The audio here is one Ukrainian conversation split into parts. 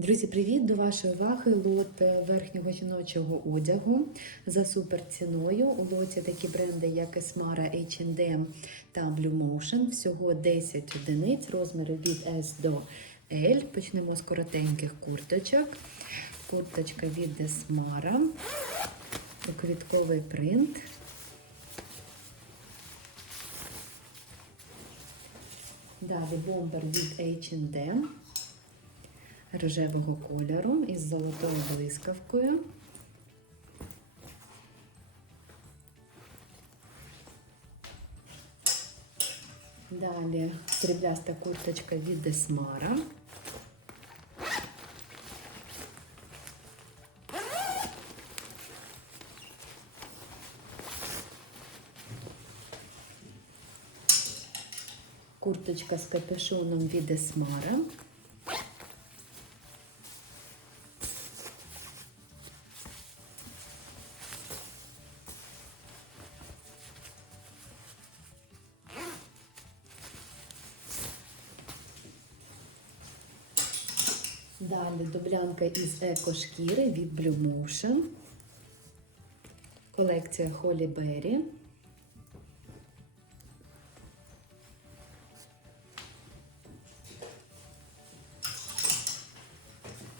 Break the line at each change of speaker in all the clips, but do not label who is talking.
Друзі, привіт! До вашої уваги лот верхнього жіночого одягу за супер ціною. У лоті такі бренди, як Esmara, H&M та Blue Motion. Всього 10 одиниць, розміри від S до L. Почнемо з коротеньких курточок. Курточка від Esmara, квітковий принт. Далі бомбер від H&M рожевого кольору із золотою блискавкою. Далі срібляста курточка від Esmara. Курточка з капюшоном від Esmara. Далі дублянка із екошкіри від Blue Motion. Колекція Holly Berry.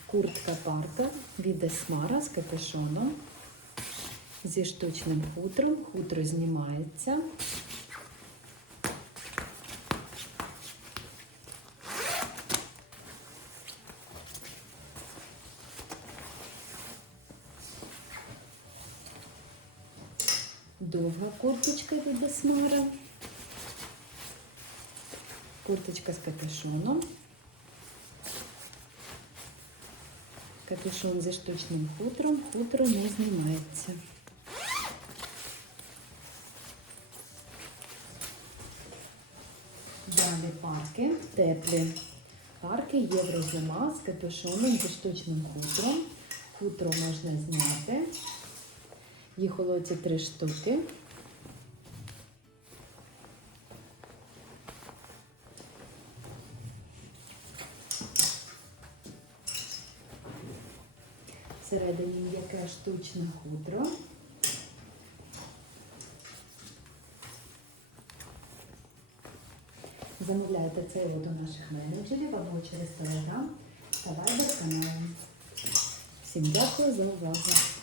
Куртка парка від Esmara з капюшоном. Зі штучним хутром. Хутро знімається. Довга курточка від Esmara. Курточка з капюшоном. Капюшон зі штучним хутром. Хутро не знімається. Далі парки. Теплі парки, єврозима з капюшоном зі штучним хутром. Хутро можна зняти. Їх у три штуки. Всередині м'яке штучне хутро. Замовляйте цей у наших менеджерів або через телеграм та вайбер канал. Всім дякую за увагу.